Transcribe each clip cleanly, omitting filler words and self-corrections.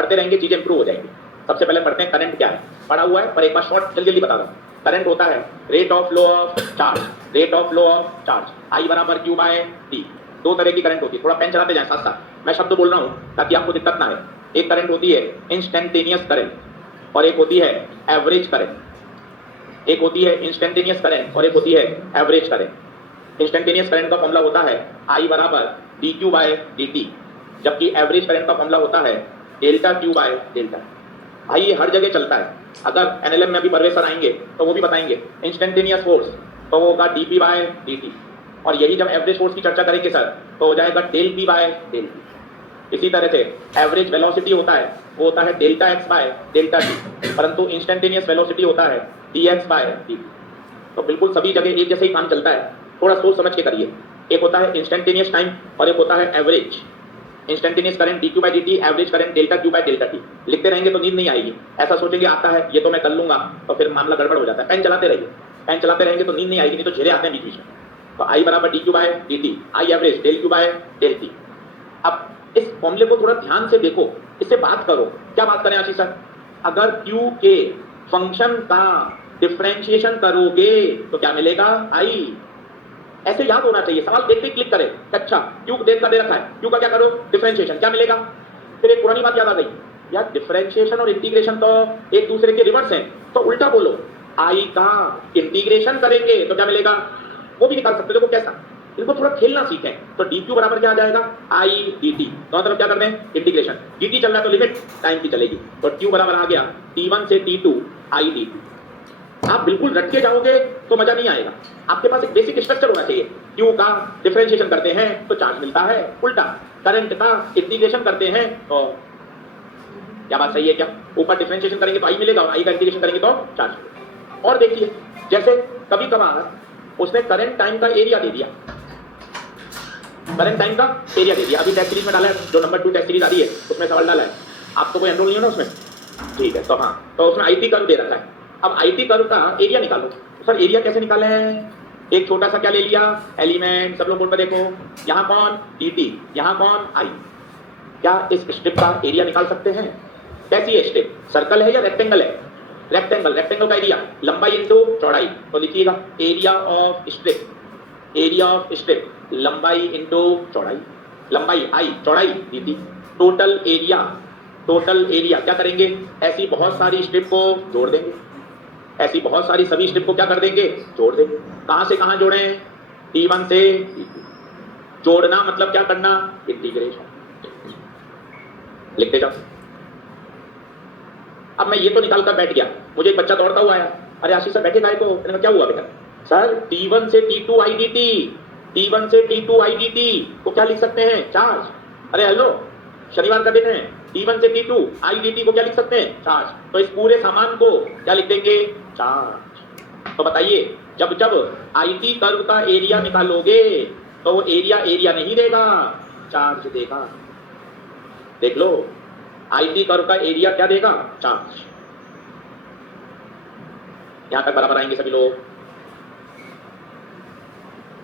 पढ़ते रहेंगे चीजें इंप्रूव हो जाएंगी। सबसे पहले पढ़ते हैं करंट क्या है, पढ़ा हुआ है पर एक बार शॉर्ट जल्दी जल्दी बता दो। करंट होता है rate of flow of charge, rate of flow of charge I बराबर क्यू बाय टी। दो तरह की करंट होती है, थोड़ा पेन चलाते जाए साथ साथ, मैं शब्द बोल रहा हूँ ताकि आपको दिक्कत ना है। एक करंट होती है इंस्टेंटेनियस करंट और एक होती है एवरेज करंट। एक होती है इंस्टेंटेनियस करंट और एक होती है एवरेज करंट। इंस्टेंटेनियस करंट का फॉर्मूला होता है आई बराबर d q by d t, जबकि एवरेज करंट का फॉर्मूला होता है डेल्टा क्यू बाय डेल्टा। भाई ये हर जगह चलता है, अगर एनएलएम में अभी परवेश सर आएंगे तो वो भी बताएंगे इंस्टेंटेनियस फोर्स तो वो होगा d p by d t, और यही जब एवरेज फोर्स की चर्चा करेंगे सर तो हो जाएगा del p by del t. इसी तरह से एवरेज वेलोसिटी होता है वो होता है delta x by delta t, परंतु इंस्टेंटेनियस वेलोसिटी होता है d x by d t. तो बिल्कुल सभी जगह एक जैसे ही काम चलता है, थोड़ा सोच समझ के करिए। एक होता है इंस्टेंटेनियस टाइम और एक होता है average. Instantaneous current D Q by D T, average current delta Q by delta T. लिखते रहेंगे तो नींद नहीं आएगी, ऐसा सोचेंगे आता है ये तो मैं कर लूंगा तो फिर मामला गड़बड़ हो जाता है। पेन चलाते रहिए, पेन चलाते रहेंगे तो नींद नहीं आएगी, नहीं तो झेरे आते हैं बीच बीच में। तो आई बराबर d q by d t, I average del q by del t. अब इस फॉर्मूले को थोड़ा ध्यान से देखो, इससे बात करो। क्या बात करें आशीष सर? अगर क्यू के फंक्शन का डिफरेंशिएशन करोगे तो क्या मिलेगा? आई। ऐसे याद होना चाहिए, सवाल देखते ही क्लिक करें। अच्छा क्यू देख कर दे रखा है, क्यू का क्या करो? डिफरेंशिएशन, क्या मिलेगा? फिर एक पुरानी बात याद आ गई यार, डिफरेंशिएशन और इंटीग्रेशन तो एक दूसरे के रिवर्स हैं, तो उल्टा बोलो। आई का इंटीग्रेशन करेंगे तो क्या मिलेगा? वो भी निकाल सकते हो। देखो कैसा, इनको थोड़ा खेलना सीखें। तो डी क्यू बराबर क्या आ जाएगा? I D T. दोनों तरफ क्या कर दें? इंटीग्रेशन। डी टी चल रहा है तो लिमिट टाइम की चलेगी, तो क्यू बराबर आ गया T1 से T2 आई डी टी। आप बिल्कुल रट के जाओगे तो मजा नहीं आएगा, आपके पास एक बेसिक स्ट्रक्चर होना चाहिए। क्यू का डिफरेंशिएशन करते हैं तो चार्ज मिलता है, उल्टा करंट का इंटीग्रेशन करते हैं तो क्या बात सही है क्या? ऊपर डिफरेंशिएशन करेंगे तो आई मिलेगा और आई का इंटीग्रेशन करेंगे तो चार्ज मिलेगा। और देखिए जैसे कभी कभार उसने करंट टाइम का एरिया दे दिया, करंट टाइम का एरिया दे दिया। अभी टेस्ट सीरीज में डाला है, जो नंबर 2 टेस्ट सीरीज आ रही है उसमें सवाल डाला है। आपको कोई एनरोल नहीं हो ना उसमें? ठीक है, तो हाँ, तो उसमें आईटी कर्व दे रखा है। अब आईटी कर्व का एरिया निकालो। सर एरिया कैसे निकाले? एक छोटा सा क्या ले लिया एलिमेंट, सब लोग बोर्ड पर देखो, यहाँ कौन? dt, यहाँ कौन? आई। क्या इस स्ट्रिप का एरिया निकाल सकते हैं? कैसी है स्ट्रिप? सर्कल है या रेक्टेंगल है? रेक्टेंगल। रेक्टेंगल का एरिया लंबाई इंटू चौड़ाई, तो लिखिएगा area of strip, area of strip लंबाई इंटू चौड़ाई। लंबाई आई, चौड़ाई dt। Total area, total area क्या करेंगे? ऐसी बहुत सारी स्ट्रिप को जोड़ देंगे, ऐसी बहुत सारी सभी स्ट्रिप को क्या कर देंगे? जोड़ देंगे। कहां से कहां जोड़ें? T1 से T2। जोड़ना मतलब क्या करना? इंटीग्रेशन। लिखते जाओ। अब मैं ये तो निकाल कर बैठ गया, मुझे एक बच्चा दौड़ता हुआ आया, अरे आशीष सर बैठे गाय को, क्या हुआ बेटा? सर T1 से T2 I D T, T1 से T2 आई डी टी को क्या लिख सकते हैं? चार्ज। अरे हेलो, शनिवार का दिन है, T1 से T2 आई डी टी को क्या लिख सकते हैं? चार्ज। तो इस पूरे सामान को क्या लिख देंगे? चार्ज। तो बताइए जब जब आई टी कर्व का एरिया निकालोगे तो वो एरिया एरिया नहीं देगा, चार्ज देगा। देख लो, आई टी कर्व का एरिया क्या देगा? चार्ज। यहां तक बराबर आएंगे सभी लोग।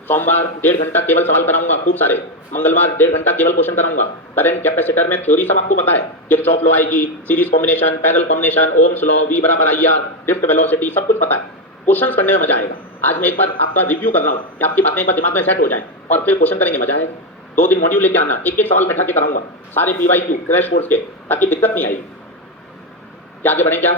सोमवार 1.5 घंटा केवल सवाल कराऊंगा खूब सारे, मंगलवार 1.5 घंटा केवल क्वेश्चन कराऊंगा। करंट कैपेसिटर में थ्योरी सब आपको पता है, किरचॉफ लॉ आएगी, series combination, parallel combination, Ohm's law, V बराबर IR, ड्रिफ्ट वेलोसिटी, सब कुछ पता है। क्वेश्चंस करने में मजा आएगा। आज मैं एक बार आपका रिव्यू कर रहा हूं कि आपकी बातें एक बार दिमाग में सेट हो जाएं और फिर क्वेश्चन करेंगे, मजा आएगा। 2 दिन मॉड्यूल लेके आना, एक एक सवाल बैठा के कराऊंगा सारे PYQ क्रैश कोर्स के, ताकि दिक्कत नहीं आएगी। क्या आगे बढ़े क्या?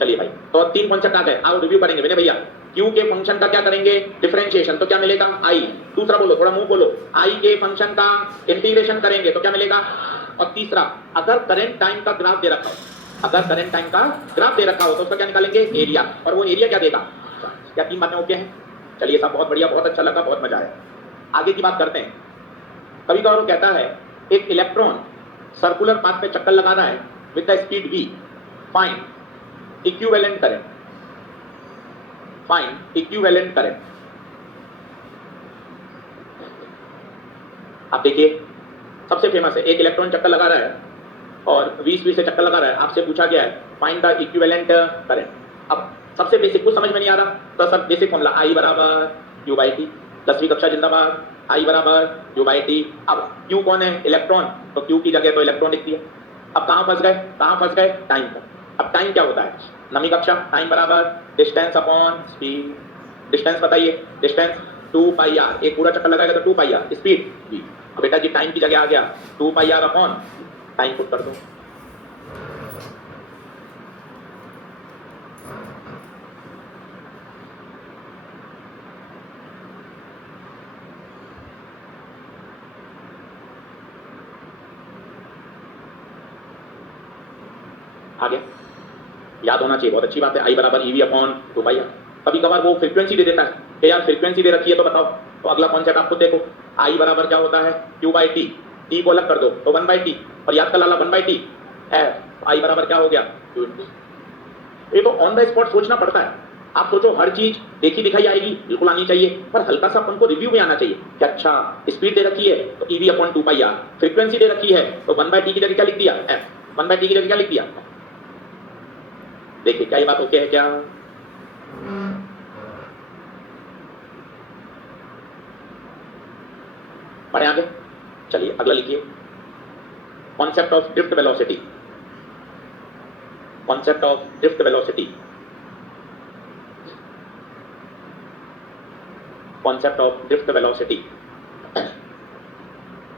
चलिए भाई, तो 3 कॉन्सेप्ट आ गए, आओ रिव्यू करेंगे। विनय भैया, क्यू के फंक्शन का क्या करेंगे? डिफरेंशिएशन, तो क्या मिलेगा? आई। दूसरा बोलो, थोड़ा मुंह बोलो, आई के फंक्शन का इंटीग्रेशन करेंगे तो क्या मिलेगा? और तीसरा, अगर करंट टाइम का ग्राफ दे रखा हो, अगर करंट टाइम का ग्राफ दे रखा हो तो उसका क्या निकालेंगे? एरिया। और वो एरिया क्या देगा? क्या 3 बातें ओके हैं? चलिए सब बहुत बढ़िया, बहुत अच्छा लगा, बहुत मजा आया। आगे की बात करते हैं। कभी कभार वो कहता है एक इलेक्ट्रॉन सर्कुलर पाथ पे चक्कर लगा रहा है with the speed v, find equivalent current, find equivalent current. आप देखिए सबसे फेमस है, एक इलेक्ट्रॉन चक्कर लगा रहा है और 20 स्पीड से चक्कर लगा रहा है, आपसे पूछा गया है फाइंड द इक्विवेलेंट करंट। अब सबसे बेसिक कुछ समझ में नहीं आ रहा तो सब बेसिक फॉर्मूला I बराबर Q बाई टी, 10वीं कक्षा जिंदाबाद, I बराबर Q बाई टी। अब Q कौन है? इलेक्ट्रॉन, तो Q की जगह तो इलेक्ट्रॉन लिख दिया। अब कहां फंस गए, टाइम पर। अब टाइम क्या होता है, नवी कक्षा, टाइम बराबर डिस्टेंस अपॉन स्पीड। डिस्टेंस बताइए, डिस्टेंस 2 पाई आर, एक पूरा चक्कर लगाएगा तो 2 पाई आर, स्पीड v। अब बेटा जी टाइम की जगह आ गया 2 pi are upon time put कर दो। आ गया, याद होना चाहिए, बहुत अच्छी बात है। आई बराबर ईवी अपॉन 2 पाई आर। कभी कभार वो फ्रीक्वेंसी दे देता है कि यार फ्रीक्वेंसी दे रखी है तो बताओ, तो अगला कॉन्सेप्ट आप खुद देखो। आई बराबर क्या होता है, क्यू बाई टी, टी को अलग कर दो तो 1 बाई टी, और याद कर लाला 1 बाई टी एफ। आई बराबर क्या हो गया, ये तो ऑन द स्पॉट सोचना पड़ता है। आप सोचो हर चीज देखी दिखाई आएगी, बिल्कुल आनी चाहिए, पर हल्का सा अपन को रिव्यू भी आना चाहिए कि अच्छा स्पीड दे रखी है तो EV upon 2 pi r, frequency दे रखी है तो 1 बाई टी की जगह क्या लिख दिया एफ, 1 बाई टी की जगह क्या लिख दिया। देखिए क्या ये बात ओके है क्या, पढ़े आगे, चलिए अगला लिखिए, concept of drift velocity. Concept of drift velocity, concept of drift velocity.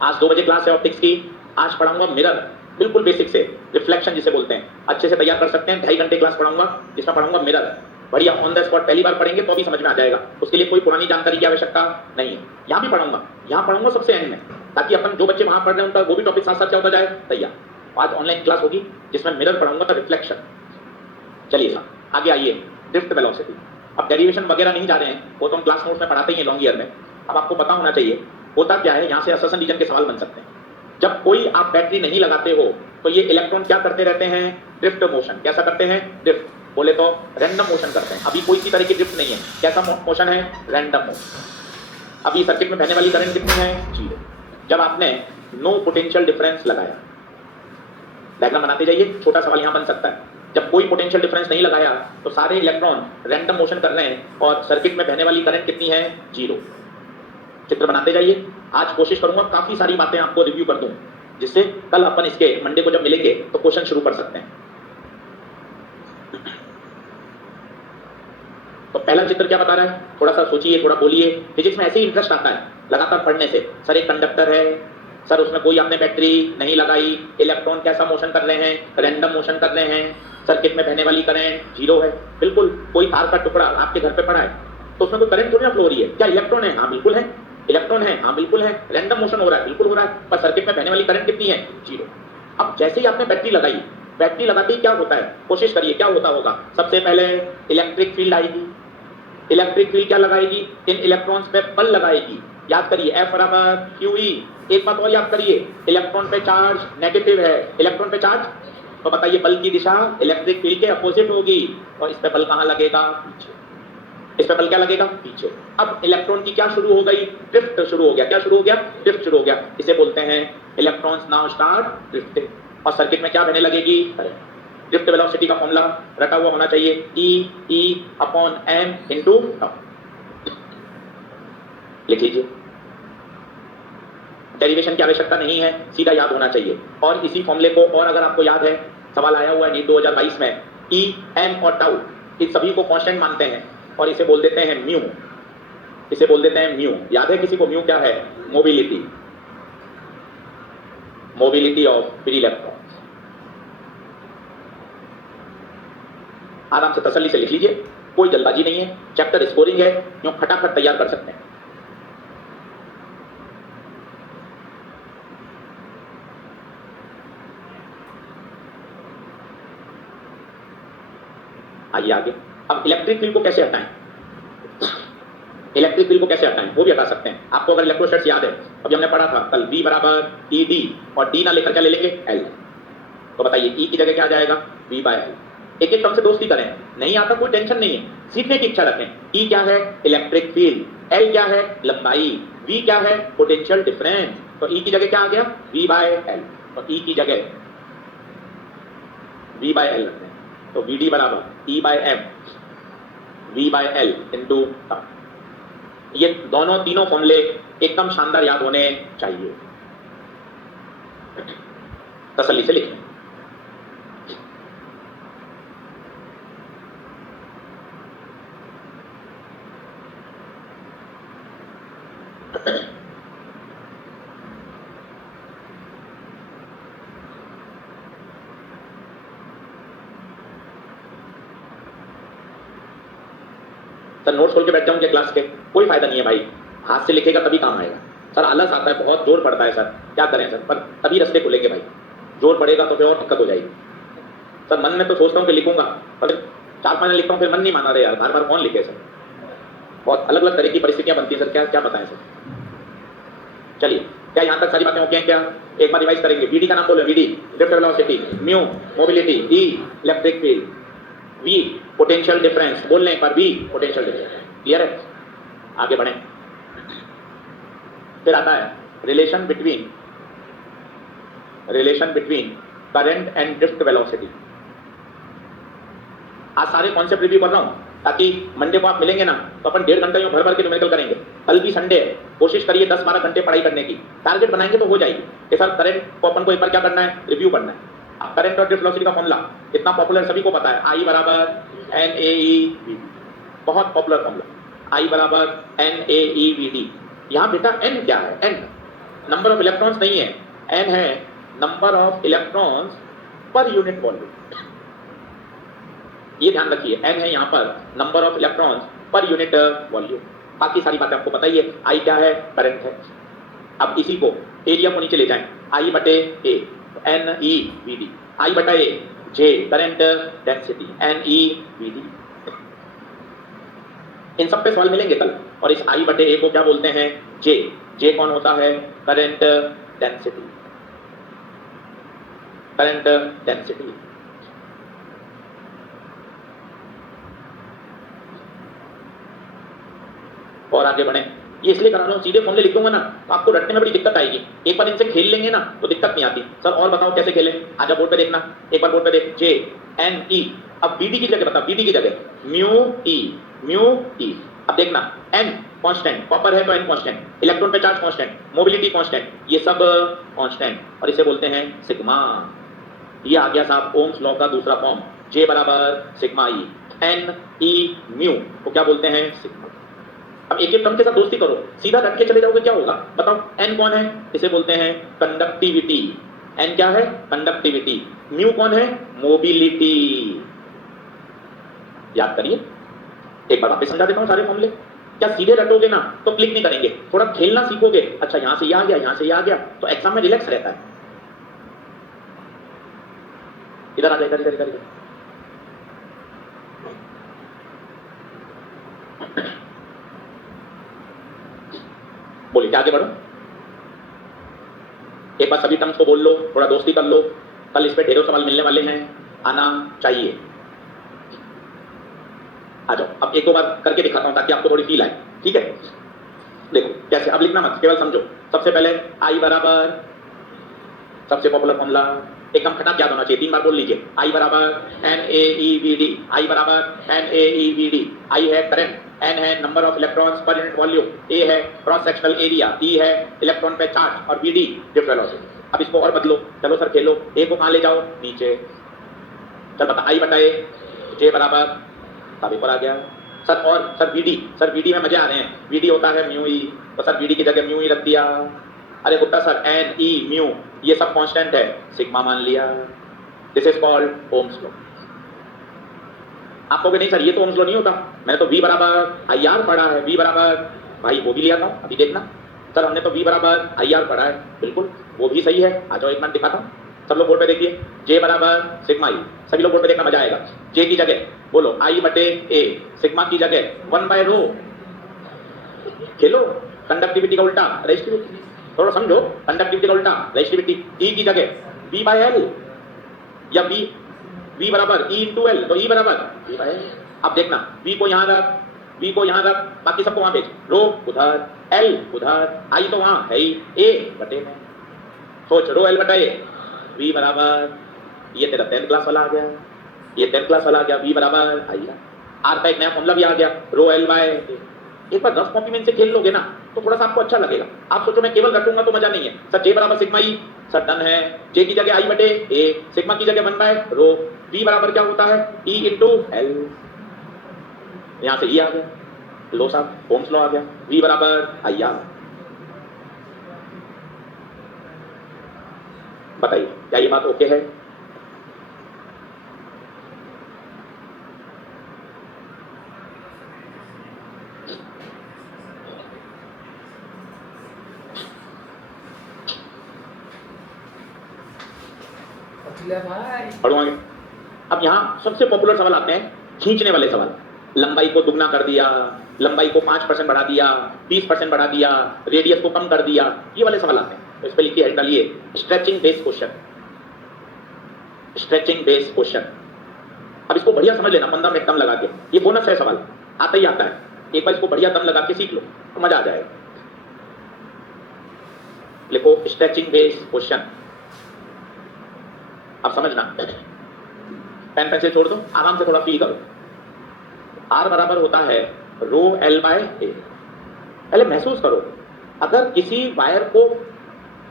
आज 2 बजे क्लास है ऑप्टिक्स की, आज पढ़ाऊंगा मिरर, बिल्कुल बेसिक से, रिफ्लेक्शन जिसे बोलते हैं, अच्छे से तैयार कर सकते हैं। 2.5 घंटे क्लास पढ़ाऊंगा जिसमें पढ़ाऊंगा मिरर, बढ़िया ऑन द स्पॉट, पहली बार पढ़ेंगे तो भी समझ में आ जाएगा, उसके लिए कोई पुरानी जानकारी की आवश्यकता नहीं है। यहाँ भी पढ़ाऊंगा, यहाँ पढ़ाऊंगा सबसे एंड में, ताकि अपन जो बच्चे वहां पढ़ रहे हैं उनका वो भी टॉपिक साथ साथ क्या होता जाए तैयार। आज ऑनलाइन क्लास होगी जिसमें मिरर पढ़ाऊंगा तो रिफ्लेक्शन। चलिए साहब आगे आइए, ड्रिफ्ट वेलोसिटी। अब डेरिवेशन वगैरह नहीं जा रहे हैं, वो तो हम क्लास नोट्स में पढ़ाते ही हैं लॉन्ग ईयर में। अब आपको पता होना चाहिए होता क्या है, यहाँ से अससन रीजन के सवाल बन सकते हैं। जब कोई आप बैटरी नहीं लगाते हो तो ये इलेक्ट्रॉन क्या करते रहते हैं, ड्रिफ्ट मोशन। कैसा करते हैं, ड्रिफ्ट, बोले तो रैंडम मोशन करते हैं। अभी कोई सी तरह की ड्रिफ्ट नहीं है, कैसा मोशन है, रैंडम मोशन। अभी सर्किट में बहने वाली करंट कितनी है, 0। जब आपने नो पोटेंशियल डिफरेंस लगाया, डायग्राम बनाते जाइए, छोटा सवाल यहाँ बन सकता है। जब कोई पोटेंशियल डिफरेंस नहीं लगाया तो सारे इलेक्ट्रॉन रैंडम मोशन कर रहे हैं और सर्किट में बहने वाली करंट कितनी है, 0। चित्र बनाते जाइए। आज कोशिश करूंगा काफी सारी बातें आपको रिव्यू कर दूं, जिससे कल अपन इसके मंडे को जब मिलेंगे तो क्वेश्चन शुरू कर सकते हैं। तो पहला चित्र क्या बता रहा है, थोड़ा सा सोचिए, थोड़ा बोलिए। फिजिक्स में ऐसे ही इंटरेस्ट आता है लगातार पढ़ने से। सर एक कंडक्टर है, सर उसमें कोई आपने बैटरी नहीं लगाई, इलेक्ट्रॉन कैसा मोशन कर रहे हैं, रैंडम मोशन कर रहे हैं, सर्किट में बहने वाली करंट 0 है। बिल्कुल, कोई तार का टुकड़ा आपके घर पे पड़ा है तो उसमें कोई करंट थोड़ी ना फ्लो हो रही है, क्या इलेक्ट्रॉन है, हाँ बिल्कुल है, इलेक्ट्रॉन है, हाँ बिल्कुल है, रैंडम मोशन हो रहा है, बिल्कुल हो रहा है, पर सर्किट में बहने वाली करंट कितनी है, 0। अब जैसे ही आपने बैटरी लगाई, बैटरी लगाते ही क्या होता है, कोशिश करिए क्या होता होगा। सबसे पहले इलेक्ट्रिक फील्ड आएगी, इलेक्ट्रिक फील्ड क्या लगाएगी, इन इलेक्ट्रॉन्स पे बल लगाएगी। याद करिए F बराबर QE। एक बात और याद करिए, इलेक्ट्रॉन पे चार्ज नेगेटिव है, इलेक्ट्रॉन पे चार्ज, तो बताइए बल की दिशा इलेक्ट्रिक फील्ड के अपोजिट होगी, और इस पे बल कहाँ लगेगा, पीछे। इस पे बल क्या लगेगा, पीछे। अब इलेक्ट्रॉन की क्या शुरू हो गई, ड्रिफ्ट शुरू हो गया। क्या शुरू हो गया, ड्रिफ्ट शुरू हो गया। इसे बोलते हैं इलेक्ट्रॉन्स नाउ स्टार्ट ड्रिफ्टिंग, और सर्किट में क्या बहने लगेगी, ड्रिफ्ट वेलोसिटी का फॉर्मूला रटा हुआ होना चाहिए, E upon m into tau. लिख लीजिए, डेरिवेशन की आवश्यकता नहीं है, सीधा याद होना चाहिए। और इसी फॉर्मूले को, और अगर आपको याद है, सवाल आया हुआ है नीट 2022 में, E, m और टाउ इन सभी को कांस्टेंट मानते हैं और इसे बोल देते हैं म्यू, इसे बोल देते हैं म्यू। याद है किसी को म्यू क्या है, mobility, mobility of free electron. आराम से तसल्ली से लिख लीजिए, कोई जल्दबाजी नहीं है, चैप्टर स्कोरिंग है, यूं फटाफट तैयार कर सकते हैं। आइए आगे। अब इलेक्ट्रिक फील्ड को कैसे हटाएं, इलेक्ट्रिक फील्ड को कैसे हटाएं वो भी हटा सकते हैं। आपको अगर इलेक्ट्रोस्टैट्स याद है, अभी हमने पढ़ा था कल V बराबर ED, और D ना लेकर क्या ले लेंगे, L। तो बताइए E की जगह क्या आ जाएगा, V बाय L। एक एक टर्म से दोस्ती करें, नहीं आता कोई टेंशन नहीं है, सीखने की इच्छा रखें। E क्या है, इलेक्ट्रिक फील्ड, L क्या है, लंबाई, V क्या है, पोटेंशियल डिफरेंस। तो E की जगह क्या आ गया, V बाय L, और E की जगह V बाय L रखते हैं। तो VD बराबर E by M, V by L into tau. ये दोनों तीनों फॉर्मूले एकदम शानदार याद होने चाहिए, तसल्ली से लिखें। सर नोट्स खोल के बैठ जाऊंगे क्लास के, कोई फायदा नहीं है भाई, हाथ से लिखेगा तभी काम आएगा। सर आलस आता है, बहुत जोर पड़ता है सर, क्या करें सर, पर तभी रास्ते खुलेंगे भाई, जोर पड़ेगा तो फिर और दिक्कत हो जाएगी। सर मन में तो सोचता हूँ कि लिखूंगा, पर 4 महीने लिखता हूँ फिर मन नहीं माना रहे यार, बार बार कौन लिखे सर, बहुत अलग अलग तरह की परिस्थितियां बनती हैं सर, क्या क्या बताएं सर। चलिए क्या यहाँ तक सारी बातें ओके हैं क्या? एक बार रिवाइज करेंगे। वीडी का नाम बोलो, VD lift velocity, mu mobility, E electric field, V potential difference, बोल लें एक बार, वी पोटेंशियल डिफरेंस। क्लियर है? आगे बढ़ें। फिर आता है relation between current and drift velocity. आज सारे कॉन्सेप्ट रिव्यू कर रहा हूं ताकि मंडे को आप मिलेंगे ना तो अपन 1.5 घंटा यूं भर भर के न्यूमेरिकल करेंगे। कल भी संडे है, कोशिश करिए 10-12 घंटे पढ़ाई करने की, टारगेट बनाएंगे तो हो जाएगी। कि सर करंट को अपन को एक बार क्या करना है, रिव्यू करना है। करंट और ड्रिफ्ट वेलोसिटी का फॉर्मूला इतना पॉपुलर सभी को पता है, आई बराबर एन ए ई वी, बहुत पॉपुलर फॉर्मूला, आई बराबर N A E V d. यहाँ बेटा एन क्या है? एन नंबर ऑफ इलेक्ट्रॉन्स नहीं है, एन है नंबर ऑफ इलेक्ट्रॉन्स पर यूनिट वॉल्यूम। ये ध्यान रखिए, एन है यहाँ पर नंबर ऑफ इलेक्ट्रॉन्स पर यूनिट वॉल्यूम। बाकी सारी बातें आपको पता ही है, आई क्या है, करंट है। अब इसी को एरिया को नीचे ले जाएं, आई बटे A N E we D, I बटा A J current density N E we D. इन सब पे सवाल मिलेंगे कल। और इस आई बटे ए को क्या बोलते हैं, जे। जे कौन होता है, करंट डेंसिटी, करंट डेंसिटी। और आगे बढ़े, ये इसलिए करा रहा हूँ, सीधे फॉर्मूले लिखूंगा ना तो आपको रटने में बड़ी दिक्कत आएगी। एक बार इनसे खेल लेंगे ना तो दिक्कत नहीं आती। सर और बताओ कैसे खेलें, आजा बोर्ड पे देखना, एक बार बोर्ड पे देख, जे एन ई। अब बीडी की जगह बता, बीडी की जगह म्यू ई, म्यू ई। अब देखना एन कांस्टेंट, कॉपर है तो एन कांस्टेंट, इलेक्ट्रॉन पे चार्ज कांस्टेंट, मोबिलिटी कांस्टेंट, ये सब कांस्टेंट, और इसे बोलते हैं सिग्मा। ये आ गया साहब ओम्स लॉ का दूसरा फॉर्म, जे बराबर sigma E, n e mu को क्या बोलते हैं, सिग्मा। अब एक एक टर्म के साथ दोस्ती करो, सीधा रट के चले जाओगे क्या होगा बताओ। एन कौन है, इसे बोलते हैं कंडक्टिविटी, एन क्या है, कंडक्टिविटी। म्यू कौन है, मोबिलिटी। याद करिए, एक बार वापस समझा देता हूं सारे फॉर्मूले। क्या सीधे रटोगे ना तो क्लिक नहीं करेंगे, थोड़ा खेलना सीखोगे, अच्छा यहां से ये आ गया, यहां से ये आ गया, तो एग्जाम में रिलैक्स रहता है। इधर आ जाए, इधर इधर इधर इधर। बोलिए क्या आगे बढ़ो, एक बार सभी टर्म्स को बोल लो, थोड़ा दोस्ती कर लो, कल इस पे ढेरों सवाल मिलने वाले हैं, आना चाहिए। आ जाओ, अब एक दो बार करके दिखाता हूं ताकि आपको थोड़ी फील आए, ठीक है। देखो कैसे, अब लिखना मत, केवल समझो। सबसे पहले आई बराबर, सबसे पॉपुलर फॉर्मूला, एकदम खटाक याद होना चाहिए, 3 बार बोल लीजिए, आई बराबर N A E V D, I बराबर N A E V D. I है करंट, एन है नंबर ऑफ इलेक्ट्रॉन्स पर यूनिट वॉल्यूम, ए है क्रॉस सेक्शनल एरिया, ई है इलेक्ट्रॉन पे चार्ज, और वी डी ड्रिफ्ट वेलोसिटी। अब इसको और बदलो, चलो सर खेलो, ए को कहां ले जाओ, नीचे। चल बता, आई बटा ए, जे बराबर, तब ऊपर आ गया। सर और सर वीडी, सर वीडी में मजे आ रहे हैं, वीडी होता है म्यू ई, तो सर वीडी की जगह म्यू ई रख दिया। अरे Gupta sir n e mu ये सब कांस्टेंट है, सिग्मा मान लिया। This is called Ohm's law. आप कहोगे नहीं सर ये तो ओम्स लॉ नहीं होता, मैंने तो V बराबर आई आर पढ़ा है, V बराबर, भाई वो भी लिया था अभी देखना। सर हमने तो V बराबर आई आर पढ़ा है, बिल्कुल वो भी सही है। आ जाओ एक मिनट दिखाता हूँ, सब लोग बोर्ड पे देखिए, J बराबर सिग्मा ई, सभी लोग बोर्ड पे देखना, मजा आएगा। J की जगह बोलो I बटे A, सिग्मा की जगह 1 बाय रो। खेलो, कंडक्टिविटी का उल्टा रेजिस्टिविटी, थोड़ा समझो, कंडक्टिविटी का उल्टा रेजिस्टिविटी। E की जगह V बाय L, या V बराबर E इंटू L, तो E बराबर V बाय L। अब देखना V को यहाँ रख, V को यहाँ रख, बाकी सबको वहाँ भेज, रो उधर, L उधर, I तो वहाँ है ही, A बटे में। सोच, रो L बटा A, V बराबर, ये तेरा 10th क्लास वाला आ गया, ये 10th क्लास वाला आ गया, V बराबर आई आर का एक नया फॉर्मूला भी आ गया, रो L बाय। एक बार रफ कॉपी में इनसे खेल लोगे ना तो थोड़ा सा आपको अच्छा लगेगा। आप सोचो मैं केवल रखूंगा तो मजा नहीं है। सर J बराबर सिग्मा ई, सर डन है। J की जगह I बटे A, सिग्मा की जगह 1 बाय रो, V बराबर क्या होता है E इंटू L, यहाँ से E आ गया, लो साहब ओम्स लॉ आ गया, V बराबर आई आर। बताइए क्या ये बात ओके है? पढ़ो आगे। अब यहाँ सबसे पॉपुलर सवाल आते हैं खींचने वाले सवाल। लंबाई को दुगना कर दिया, लंबाई को 5% बढ़ा दिया, 20% बढ़ा दिया, रेडियस को कम कर दिया, ये वाले सवाल आते हैं। तो इस पे लिखिए, हेड डालिए stretching based question. Stretching based question. अब इसको बढ़िया समझ लेना, 15 मिनट कम लगा के। ये बोनस है, सवाल आता ही आता है। एक बार इसको बढ़िया दम लगा के सीख लो तो मजा आ जाएगा। लिखो स्ट्रेचिंग बेस्ड क्वेश्चन। अब समझना, पेन पेंसिल छोड़ दो, आराम से थोड़ा फील करो। R बराबर होता है रो L बाय ए। पहले महसूस करो, अगर किसी वायर को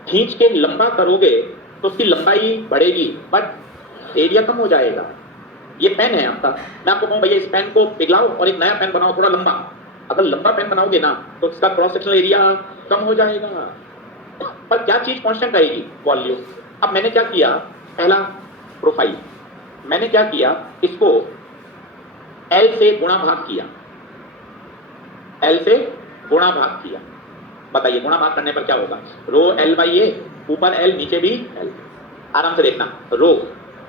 खींच के लंबा करोगे तो उसकी लंबाई बढ़ेगी बट एरिया कम हो जाएगा। ये पेन है आपका, मैं आपको कहूँ भैया इस पेन को पिघलाओ और एक नया पेन बनाओ थोड़ा लंबा। अगर लंबा पेन बनाओगे ना तो इसका क्रॉस सेक्शनल एरिया कम हो जाएगा, पर क्या चीज कांस्टेंट रहेगी? वॉल्यूम। अब मैंने क्या किया, पहला प्रोफाइल मैंने क्या किया, इसको L से गुणा भाग किया, L से गुणा भाग किया। बताइए गुणा भाग करने पर क्या होगा? रो L बाई ए, ऊपर L नीचे भी L। आराम से देखना, रो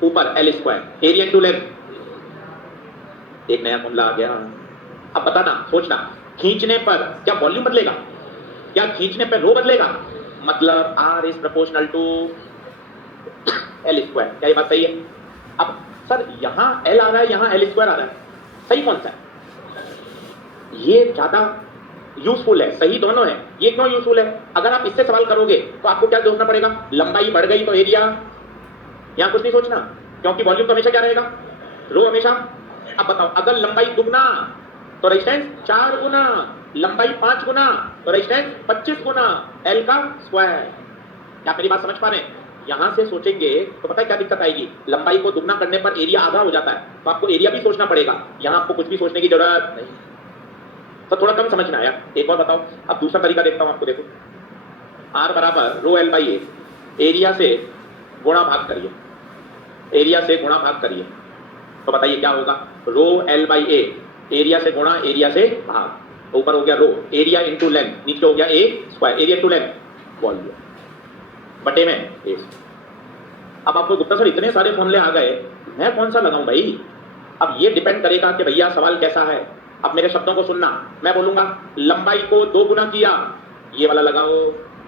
ऊपर L square, area into length. एक नया फॉर्मूला आ गया। अब बताना, सोचना, खींचने पर क्या वॉल्यूम बदलेगा? क्या खींचने पर रो बदलेगा? मतलब R is proportional to L square. क्या ये बात सही है? अब सर यहाँ L आ रहा है, यहाँ L स्क्वायर आ रहा है, सही कौन सा है? ये ज्यादा यूजफुल है, सही दोनों है। ये क्यों यूजफुल है? अगर आप इससे सवाल करोगे तो आपको क्या सोचना पड़ेगा? लंबाई बढ़ गई तो एरिया, यहाँ कुछ नहीं सोचना, क्योंकि वॉल्यूम तो हमेशा क्या रहेगा? रो हमेशा। अब बताओ, अगर लंबाई दुगना तो रेजिस्टेंस 4 गुना, लंबाई 5 गुना तो रेजिस्टेंस 25 गुना L का स्क्वायर। क्या मेरी बात समझ पा रहे हैं? यहां से सोचेंगे तो पता है क्या दिक्कत आएगी? लंबाई को दुगना करने पर एरिया आधा हो जाता है, तो आपको एरिया भी सोचना पड़ेगा। यहां आपको कुछ भी सोचने की जरूरत नहीं, तो थोड़ा कम समझना आया। एक और बताओ, अब दूसरा तरीका देखता हूं आपको। देखो, R बराबर रो L बाई ए, एरिया से गुणा भाग करिए, एरिया से गुणा भाग करिए, तो बताइए क्या होगा? रो L बाई ए, एरिया से गुणा एरिया से भाग। ऊपर हो गया रो, एरिया इंटू लेंथ, नीचे हो गया A square, area into length, volume बटे में ए। अब आपको गुप्ता सर इतने सारे फॉर्मूले आ गए, मैं कौन सा लगाऊं भाई? अब ये डिपेंड करेगा कि भैया सवाल कैसा है। अब मेरे शब्दों को सुनना, मैं बोलूंगा लंबाई को 2 गुना किया, ये वाला लगाओ।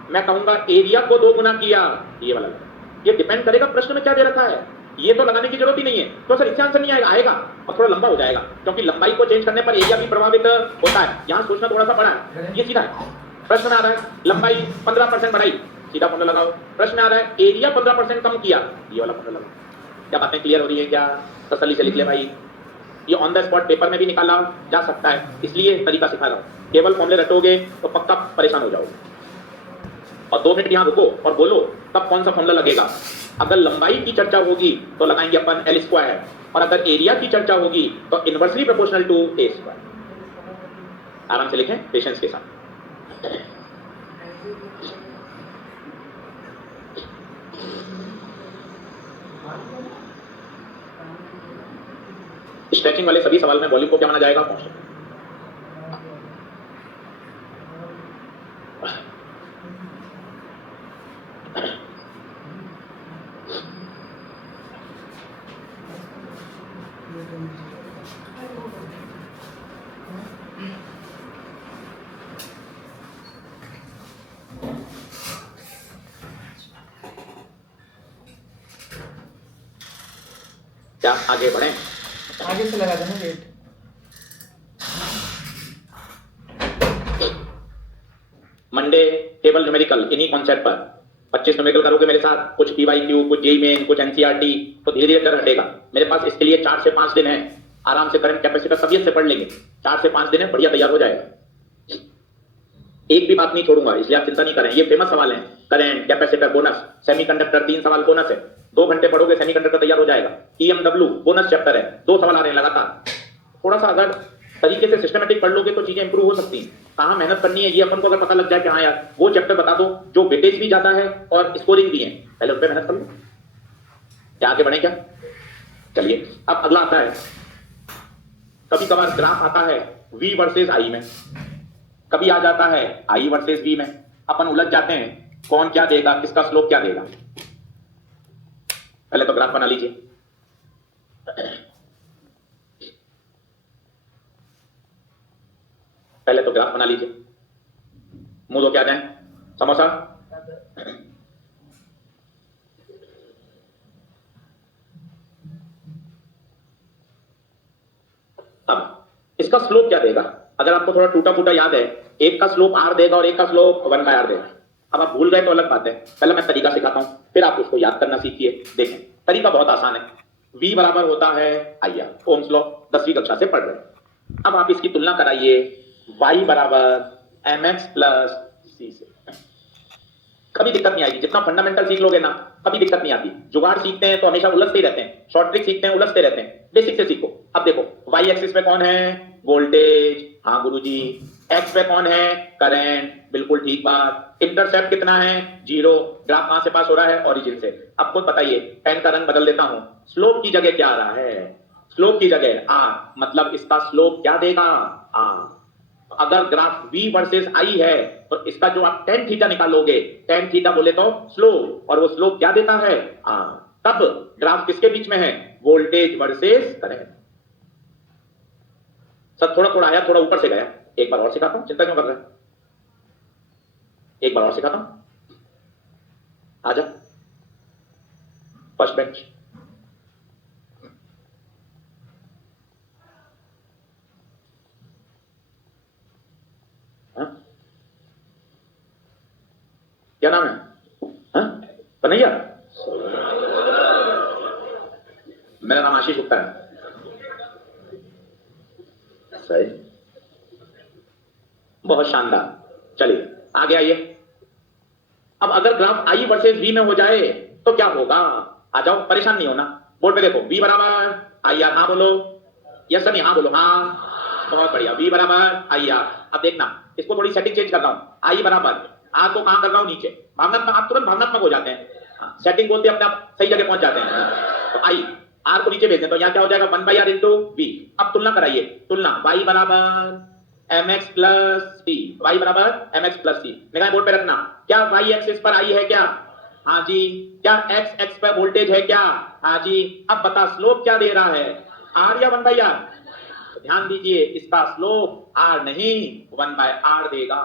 मैं कहूंगा एरिया को 2 गुना किया, ये वाला लगाओ। ये डिपेंड करेगा प्रश्न में क्या दे रखा है। ये तो लगाने की जरूरत ही नहीं है, तो सर इससे आंसर नहीं आएगा, आएगा और थोड़ा लंबा हो जाएगा, क्योंकि लंबाई को चेंज करने पर एरिया भी प्रभावित होता है। यहाँ सोचना थोड़ा सा बड़ा है, ये सीधा है। प्रश्न आ रहा है लंबाई 15% बढ़ाई, सीधा फॉर्मूला लगाओ। प्रश्न आ रहा है एरिया 15% कम किया, ये वाला फॉर्मूला लगाओ। क्या बातें क्लियर हो रही है? क्या तसल्ली से लिख ले भाई। ये ऑन द स्पॉट पेपर में भी निकाला जा सकता है, इसलिए तरीका सिखा रहा हूँ। केवल फॉर्मूले रटोगे तो पक्का परेशान हो जाओगे। और 2 मिनट यहाँ रुको और बोलो तब कौन सा फॉर्मूला लगेगा। अगर लंबाई की चर्चा होगी तो लगाएंगे अपन L स्क्वायर, और अगर एरिया की चर्चा होगी तो inversely proportional to A square. आराम से लिखें पेशेंस के साथ। स्ट्रेचिंग वाले सभी सवाल में वॉल्यूम को क्या माना जाएगा? कांस्टेंट। क्या आगे बढ़े? आगे से लगा देना वेट। मंडे टेबल न्यूमेरिकल, इन्हीं कॉन्सेप्ट पर 25 न्यूमेरिकल करोगे मेरे साथ, कुछ पीवाईक्यू, कुछ जेईई मेन, कुछ एनसीईआरटी, तो धीरे धीरे डर हटेगा। मेरे पास इसके लिए 4 से 5 दिन है, आराम से करंट कैपेसिटर तबियत से पढ़ लेंगे। 4 से 5 दिन है, बढ़िया तैयार हो जाएगा। एक भी बात नहीं छोड़ूंगा, इसलिए आप चिंता नहीं करें। ये फेमस सवाल है, करंट कैपेसिटर बोनस, सेमीकंडक्टर 3 सवाल बोनस है। 2 घंटे पढ़ोगे सेमीकंडक्टर तैयार हो जाएगा। ईएमडब्ल्यू बोनस चैप्टर है, 2 सवाल आ रहे हैं लगातार। थोड़ा सा अगर तरीके से सिस्टमेटिक पढ़ लोगे तो चीजें इंप्रूव हो सकती हैं। कहाँ मेहनत करनी है ये अपन को अगर पता लग जाए कि हाँ यार वो चैप्टर बता दो जो वेटेज भी ज्यादा है और स्कोरिंग भी है, पहले उन पर मेहनत कर लो। क्या आगे बढ़े क्या? चलिए अब अगला आता है, कभी कभार ग्राफ आता है V वर्सेस I में, कभी आ जाता है I वर्सेस V में। अपन उलझ जाते हैं कौन क्या देगा, किसका स्लोप क्या देगा। पहले तो ग्राफ बना लीजिए। पहले तो ग्राफ बना लीजिए। मुंह धो के आ जाए। समोसा। अब इसका स्लोप क्या देगा? अगर आपको थोड़ा टूटा फूटा याद है, एक का स्लोप आर देगा और एक का स्लोप 1/r देगा। अब आप भूल गए तो अलग बात है, पहले मैं तरीका सिखाता हूं, फिर आप उसको याद करना सीखिए। देखें, तरीका बहुत आसान है। V बराबर होता है IR, ओम्स लॉ 10वीं कक्षा से पढ़ रहे हैं। अब आप इसकी तुलना कराइए Y बराबर mx प्लस c से। कभी दिक्कत नहीं आएगी, जितना फंडामेंटल सीख लोगे ना कभी दिक्कत नहीं आती। जुगाड़ सीखते हैं तो हमेशा उलझते ही रहते हैं, शॉर्ट ट्रिक सीखते हैं उलझते रहते हैं। बेसिक से सीखो। अब देखो, वाई एक्सिस पे कौन है? वोल्टेज। हाँ गुरुजी। एक्स पे कौन है? करंट। बिल्कुल ठीक बात। इंटरसेप्ट कितना है? 0। ग्राफ कहां से पास हो रहा है? ओरिजिन से। अब खुद बताइए, पेन का रंग बदल देता हूं। स्लोप की जगह क्या आ रहा है? स्लोप की जगह आर, मतलब इसका स्लोप क्या देगा? आर। अगर ग्राफ V वर्सेस I है तो इसका जो आप tan थीटा निकालोगे, tan थीटा बोले तो स्लोप, और वो स्लोप क्या देता है? तब ग्राफ किसके बीच में है? Voltage versus current. सर थोड़ा थोड़ा आया, थोड़ा ऊपर से गया। एक बार और सिखाता हूं, चिंता क्यों कर रहे हैं? एक बार और सिखाता हूं, आजा। First bench. क्या नाम है? कन्हैया। मेरा नाम आशीष गुप्ता है। सही, बहुत शानदार। चलिए आगे आइए। अब अगर ग्राफ I वर्सेस V में हो जाए तो क्या होगा? आ जाओ, परेशान नहीं होना। बोर्ड पे देखो, V बराबर IR। हाँ बोलो, यस नहीं, हाँ बोलो। हाँ, बहुत बढ़िया। V बराबर IR। अब देखना, इसको थोड़ी सेटिंग चेंज कर रहा हूं। I बराबर, आर को कहां कर रहा हूं? नीचे। भावनात्मक, आप तुरंत भावनात्मक हो जाते हैं। सेटिंग बोलते अपने आप सही जगह पहुंच जाते हैं। तो I, आर को नीचे भेज दें तो यहां क्या हो जाएगा? 1/r into V। अब तुलना कराइए, तुलना y बराबर mx प्लस टी, y बराबर mx प्लस टी। निगाह बोर्ड पे रखना। क्या y एक्सिस पर I है क्या? हाँ जी। क्या x एक्स पर वोल्टेज है क्या? हाँ जी। अब बता स्लोप क्या दे रहा है? r या 1/r? ध्यान दीजिए, इसका स्लोप r नहीं 1/r देगा।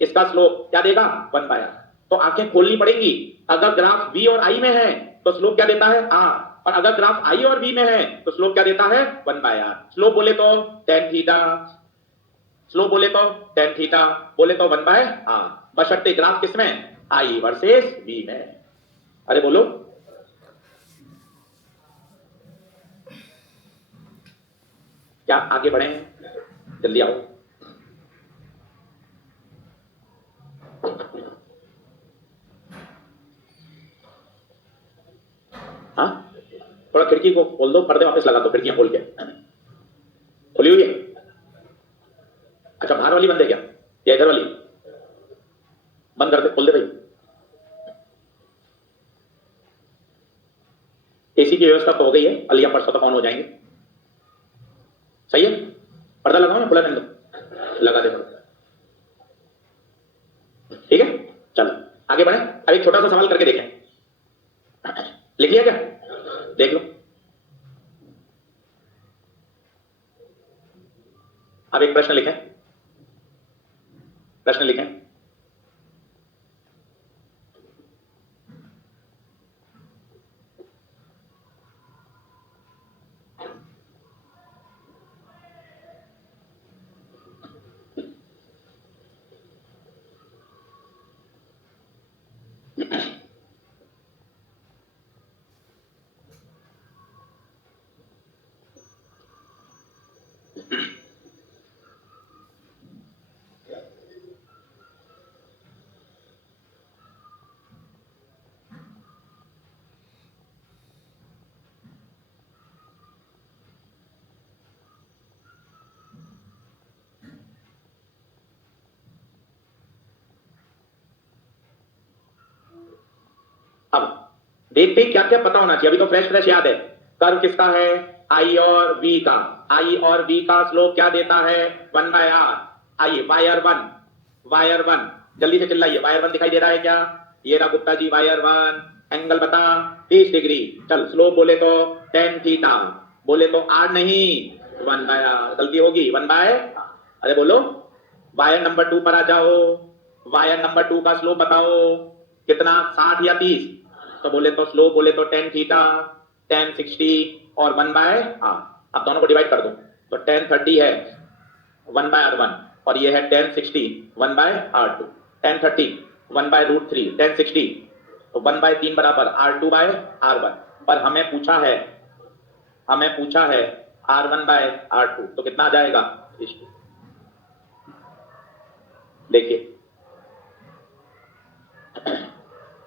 इसका स्लोप क्या देगा? 1/r। तो आंखें खोलनी पड़ेंगी। अगर ग्राफ V और I में है तो स्लोप क्या देता है? r। और अगर ग्राफ I और V में है तो स्लोप क्या देता है? 1/r। स्लोप बोले तो tan थीटा, स्लोप बोले तो tan थीटा, बोले तो 1/r। बशर्ते ग्राफ किसमें? I वर्सेस V में। अरे बोलो, क्या आगे बढ़े? जल्दी आओ। हाँ, थोड़ा खिड़की को खोल दो, पर्दे वापस लगा दो, खिड़कियां खोल के। खुली हुई है? अच्छा, बाहर वाली बंद है क्या, या इधर वाली? बंद कर दे, खोल दे भाई। एसी की व्यवस्था तो हो गई है, कल या परसों तक ऑन हो जाएंगे। सही है? पर्दा लगाओ ना, खुला नहीं दो, लगा दे। ठीक है, चलो आगे बढ़े। अब एक छोटा सा सवाल करके देखें। लिख लिया क्या? देख लो। अब एक प्रश्न लिखें, प्रश्न लिखें। अब देखते हैं क्या क्या पता होना चाहिए। अभी तो फ्रेश फ्रेश याद है। कर्व किसका है? आई और वी का। आई और वी का स्लोप क्या देता है? 1/r। आइए वायर वन, वायर वन, जल्दी से चिल्लाइए। वायर वन दिखाई दे रहा है क्या? ये रहा Gupta ji, wire one. Angle बता 30 डिग्री। चल स्लोप बोले तो टेन थीटा, बोले तो आर नहीं 1/r। गलती होगी 1/, अरे बोलो वायर नंबर 2 पर आ जाओ। वायर नंबर 2 का स्लोप बताओ कितना, 60 या 30? तो बोले तो स्लोप बोले तो टेन थीटा, टेन 60 और 1/r। अब दोनों को डिवाइड कर दो तो टेन 30 है 1/r1 और ये है टेन 60 1/r2। टेन 30 1/√3, टेन 60 तो 1/3 बराबर r2/r1। पर हमें पूछा है r1/r2 तो कितना आ जाएगा? देखिए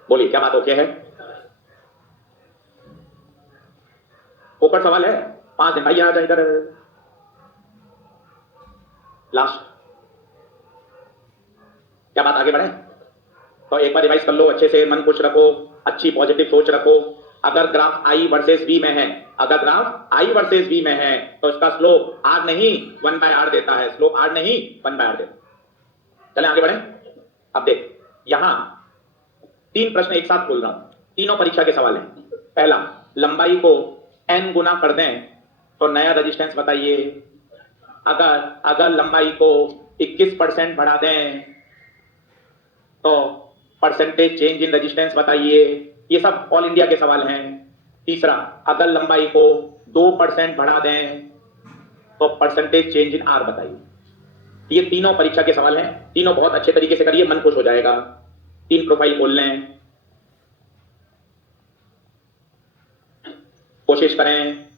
बोलिए क्या बात ओके है? फोकट सवाल है 5 दिन भाई आ जाए इधर। लास्ट क्या बात, आगे बढ़े तो एक बार रिवाइज कर लो अच्छे से, मन खुश रखो, अच्छी पॉजिटिव सोच रखो। अगर ग्राफ I वर्सेस V में है, अगर ग्राफ I वर्सेस V में है तो इसका स्लोप R नहीं 1/r देता है, स्लोप R नहीं 1/r देता है। चलें आगे बढ़े। अब देख यहां 3 प्रश्न एक साथ खोल रहा हूं, तीनों परीक्षा के सवाल हैं। पहला, लंबाई को n गुना कर दें तो नया रेजिस्टेंस बताइए। अगर लंबाई को 21% बढ़ा दें तो परसेंटेज चेंज इन रेजिस्टेंस बताइए। ये सब ऑल इंडिया के सवाल हैं। तीसरा, अगर लंबाई को 2% बढ़ा दें तो परसेंटेज चेंज इन आर बताइए। ये तीनों परीक्षा के सवाल हैं, तीनों बहुत अच्छे तरीके से करिए, मन खुश हो जाएगा। 3 प्रोफाइल खोल लें, कोशिश करें।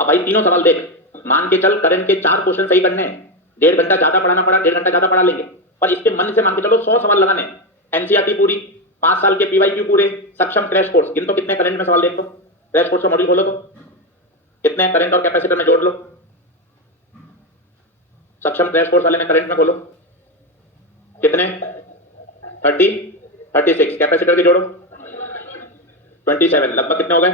अब भाई तीनों सवाल देख, मान के चल करंट के 4 क्वेश्चन सही करने हैं, 1.5 घंटा ज्यादा पढ़ाना पड़ा, 1.5 घंटा ज्यादा पढ़ा लेंगे, पर इसके मन से मान के चलो 100 सवाल लगाने। एनसीईआरटी पूरी, 5 साल के पीवाईक्यू पूरे, सक्षम क्रैश कोर्स। गिन तो कितने करंट में सवाल देख तो, क्रैश कोर्स का मॉड्यूल खोलो तो कितने करंट और कैपेसिटर में जोड़ लो। सक्षम क्रैश कोर्स वाले में करंट में खोलो कितने, 30, 36, कैपेसिटर के जोड़ो 27, लगभग कितने हो गए?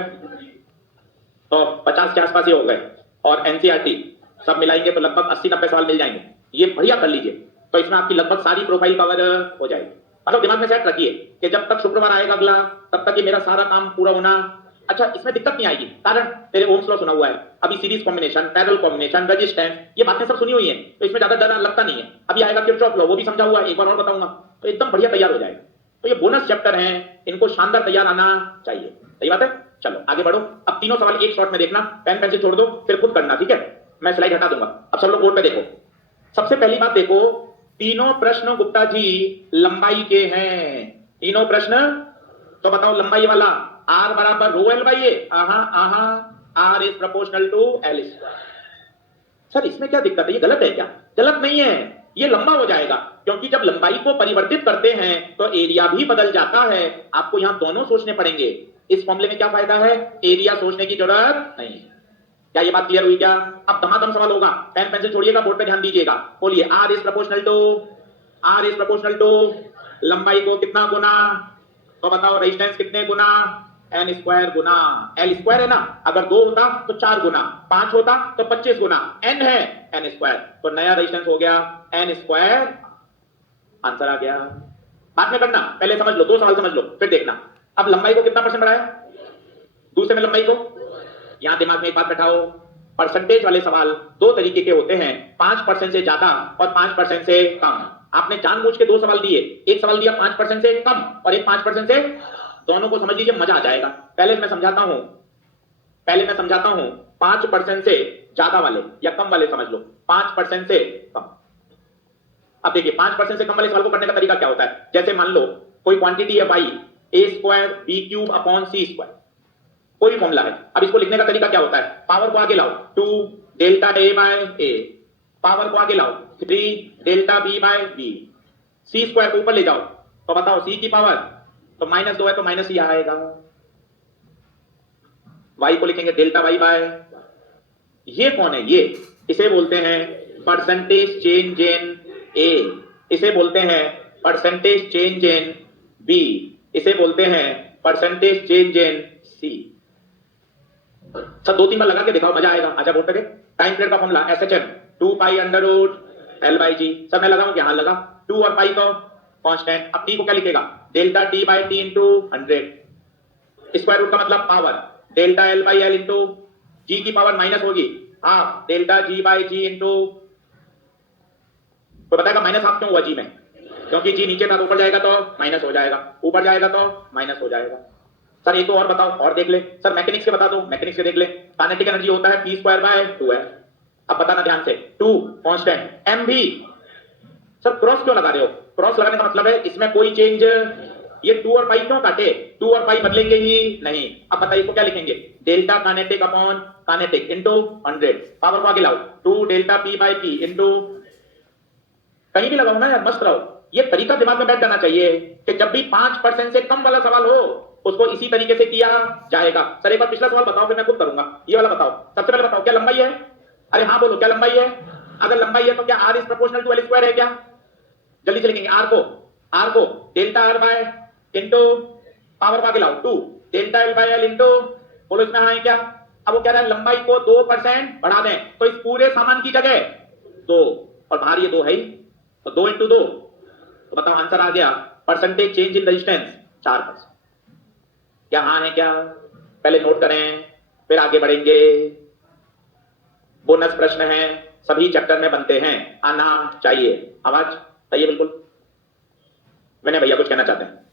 तो 50 के आसपास ही हो गए। और एनसीईआरटी सब मिलाएंगे तो लगभग 80-90 सवाल मिल जाएंगे। ये बढ़िया कर लीजिए तो इसमें आपकी लगभग सारी प्रोफाइल कवर हो जाएगी। मतलब दिमाग में सेट रखिए कि जब तक शुक्रवार आएगा अगला, तब तक ये मेरा सारा काम पूरा होना। अच्छा इसमें दिक्कत नहीं आएगी, कारण तेरे ओम्स लॉ सुना हुआ है, अभी series combination, parallel combination, resistance, ये बातें सब सुनी हुई हैं, तो इसमें ज्यादा डर लगता नहीं है। अभी आएगा किरचॉफ लॉ, वो भी समझा हुआ है, एक बार और बताऊंगा, तो एकदम बढ़िया तैयार हो जाएगा। तो ये बोनस चैप्टर हैं, इनको शानदार तैयार आना चाहिए। सही बात है, चलो आगे बढ़ो। अब तीनों सवाल एक शॉट में देखना, पेन पेंसिल छोड़ दो, फिर खुद करना, ठीक है? मैं स्लाइड हटा दूंगा। अब सब लोग बोर्ड पे देखो। सबसे पहली बात देखो, तीनों प्रश्न गुप्ता जी लंबाई के हैं। तीनों प्रश्न तो बताओ लंबाई वाला, आर बराबर rho L by A, R is proportional to L square. Sir इसमें क्या दिक्कत है, ये गलत है क्या? गलत नहीं है, ये लंबा हो जाएगा, क्योंकि जब लंबाई को परिवर्तित करते हैं तो एरिया भी बदल जाता है। आपको यहां दोनों सोचने पड़ेंगे। इस फॉर्मूले में क्या फायदा है, एरिया सोचने की जरूरत नहीं है। क्या ये बात क्लियर हुई क्या? अब धमाधम सवाल होगा, पेन पेंसिल छोड़िएगा, बोर्ड पे ध्यान दीजिएगा। बोलिए आर इज प्रोपोर्शनल टू लंबाई को कितना गुना, तो बताओ रेजिस्टेंस कितने गुना, एन स्क्वायर गुना एल स्क्वायर है ना, अगर 2 होता तो 4 गुना, 5 होता तो 25 गुना, एन है एन स्क्वायर, तो नया रेजिस्टेंस हो गया एन स्क्वायर। आंसर आ गया। बाद में करना, पहले समझ लो, 2 सवाल समझ लो फिर देखना। अब लंबाई को कितना परसेंट बढ़ाया, दूसरे में लंबाई को, यहां दिमाग में एक बात बैठाओ, परसेंटेज वाले सवाल 2 तरीके के होते हैं, 5% से ज्यादा और 5% से कम। आपने जानबूझ के 2 सवाल दिए, एक सवाल दिया 5% से कम और एक 5% से, दोनों को समझ लीजिए, मजा आ जाएगा। पहले मैं समझाता हूं 5% से ज्यादा वाले या कम वाले समझ लो, 5% से कम। अब देखिए 5% से कम वाले सवाल को करने का तरीका क्या होता है। जैसे मान लो कोई क्वांटिटी है y, a square b cube upon c square, कोई फॉर्मूला है। अब इसको लिखने का तरीका क्या होता है, पावर को आगे लाओ, 2 delta A bye A, power को आगे लाओ 3 डेल्टा बी बाय बी, सी स्क्वायर को ऊपर ले जाओ तो बताओ सी की पावर तो -2 है तो माइनस ही आएगा। वाई को लिखेंगे डेल्टा वाई बाय, ये कौन है? ये इसे बोलते हैं परसेंटेज चेंज इन ए, इसे बोलते हैं परसेंटेज चेंज इन बी, इसे बोलते हैं परसेंटेज चेंज इन सी। सब 2-3 बार लगा के दिखाओ, मजा आएगा। अच्छा बोल पे टाइम पीरियड का formula SHM 2 pi under root L by G. सब मैं लगाऊं क्या? हाँ लगा। 2 और पाई तो कांस्टेंट। अब टी को क्या लिखेगा? Delta T by T into 100, square root का मतलब power, delta L by L into G की पावर माइनस होगी half, delta G by G into, तो बताएगा माइनस हाफ क्यों हुआ जी में? क्योंकि जी नीचे था तो ऊपर जाएगा तो माइनस हो जाएगा, ऊपर जाएगा तो माइनस हो जाएगा। सर एक तो और बताओ और देख ले। सर मैकेनिक्स के बता दो, मैकेनिक्स के देख ले। काइनेटिक एनर्जी होता है p स्क्वायर बाय 2 है। अब बताना ध्यान से, 2 कांस्टेंट, m भी। सर क्रॉस क्यों लगा रहे हो? क्रॉस लगाने का मतलब है इसमें कोई चेंज, ये 2 और पाई क्यों काटे? 2 और पाई बदलेंगे ही नहीं। अब बताइए इसको क्या लिखेंगे? Delta kinetic upon kinetic into 100, power को आगे लाओ 2 delta p by p into, कहीं भी लगाओ ना यार, मस्त रहो। ये तरीका दिमाग में बैठ जाना चाहिए कि जब भी 5% से कम वाला सवाल हो उसको इसी तरीके से किया जाएगा। सर एक बार पिछला सवाल बताओ फिर मैं खुद करूंगा। ये वाला बताओ, सबसे पहले बताओ क्या लंबाई है? अरे हाँ बोलो क्या लंबाई है? अगर लंबाई है तो क्या r is proportional to l square है क्या? जल्दी से लिखेंगे r को delta r by into power का लाओ 2 delta l by l into, बोलो इसमें हाँ है क्या? अब वो कह रहा है लंबाई को 2% बढ़ा दें तो इस पूरे सामान की जगह 2, और बाहर ये 2 है ही तो 2 इंटू 2, तो बताओ आंसर आ गया परसेंटेज चेंज इन रेजिस्टेंस 4%। क्या हाँ है क्या? पहले नोट करें फिर आगे बढ़ेंगे। बोनस प्रश्न है, सभी चैप्टर में बनते हैं, आना चाहिए। आवाज सही है बिल्कुल। मैंने भैया कुछ कहना चाहते हैं?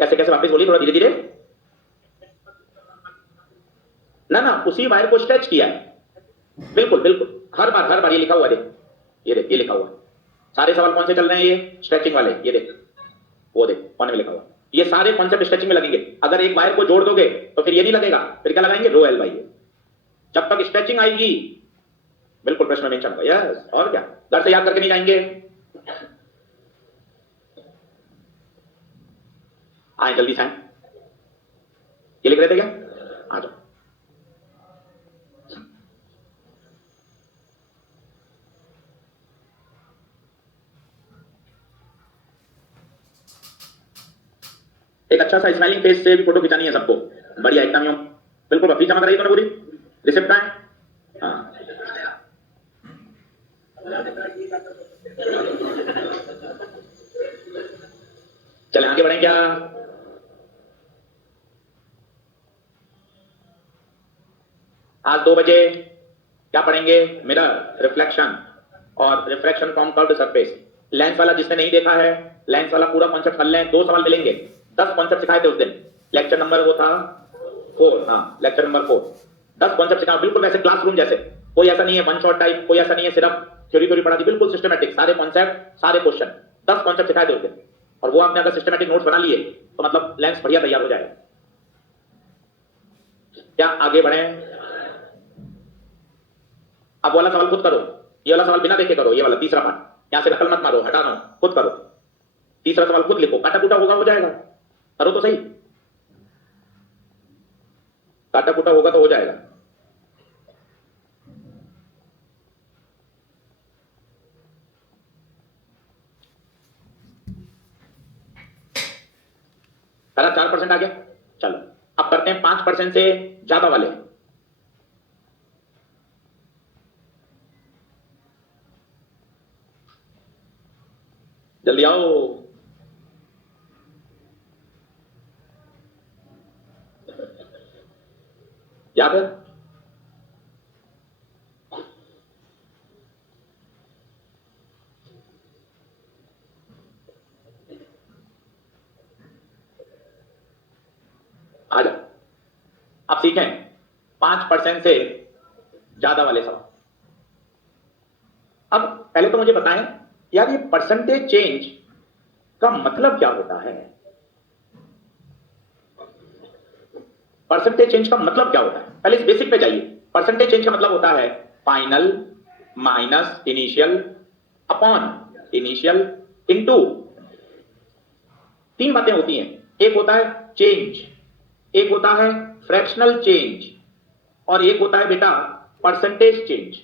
कैसे कैसे वापस बोलिए थोड़ा धीरे धीरे। ना ना उसी वायर को स्ट्रेच किया है, बिल्कुल बिल्कुल, हर बार ये लिखा हुआ है, देख ये देख, ये लिखा हुआ है। सारे सवाल कौन से चल रहे हैं? ये स्ट्रेचिंग वाले, ये देख वो देख कोने में लिखा हुआ। ये सारे कॉन्सेप्ट स्ट्रेचिंग में लगेंगे। अगर एक वायर को जोड़ दोगे तो फिर ये नहीं लगेगा, फिर क्या लगाएंगे? रो एल बाई ए। जब तक स्ट्रेचिंग आएगी बिल्कुल प्रश्न नहीं चलेगा। यस, और क्या घर से याद करके नहीं जाएंगे? आए जल्दी से, ये लिख रहे थे क्या? आ जाओ। एक अच्छा सा स्माइलिंग फेस से भी फोटो खिंचानी है सबको, बढ़िया एकदम यूं बिल्कुल। अपनी चमक रही तो ना पूरी। रिसिप्ट का है? हाँ चले आगे बढ़ें क्या? आज 2 बजे क्या पढ़ेंगे? मिरर, रिफ्लेक्शन और refraction from curved surface. Lens वाला जिसने नहीं देखा है, लेंस वाला पूरा कॉन्सेप्ट कर लें। 2 सवाल मिलेंगे, 10 कॉन्सेप्ट सिखाए थे उस दिन। लेक्चर नंबर वो था 4, हाँ लेक्चर नंबर 4। 10 कॉन्सेप्ट सिखाओ बिल्कुल वैसे क्लासरूम जैसे। कोई ऐसा नहीं है वन शॉट टाइप, कोई ऐसा नहीं है सिर्फ थ्योरी थ्योरी पढ़ा दी, बिल्कुल सिस्टमैटिक, सारे कॉन्सेप्ट सारे क्वेश्चन। 10 कॉन्सेप्ट सिखाए थे उस दिन, और वो आपने अगर सिस्टमैटिक नोट्स बना लिए तो मतलब लेंस बढ़िया तैयार हो जाएगा। क्या आगे बढ़े? अब वाला सवाल खुद करो, ये वाला सवाल बिना देखे करो, ये वाला तीसरा पार्ट। यहां से नकल मत मारो, हटाना, खुद करो। तीसरा सवाल खुद लिखो, काटा कूटा होगा हो जाएगा, करो तो सही, काटा कूटा होगा तो हो जाएगा। पहला 4% आ गया। चलो अब करते हैं 5% से ज्यादा वाले। जल्दी आओ। याद है? आ जाओ। अब सीखें 5% से ज्यादा वाले सवाल। अब पहले तो मुझे बताएं यार, ये परसेंटेज चेंज का मतलब क्या होता है? परसेंटेज चेंज का मतलब क्या होता है, पहले इस बेसिक पे जाइए। परसेंटेज चेंज का मतलब होता है final minus initial upon initial into तीन बातें होती हैं, एक होता है चेंज, एक होता है फ्रैक्शनल चेंज और एक होता है बेटा परसेंटेज चेंज।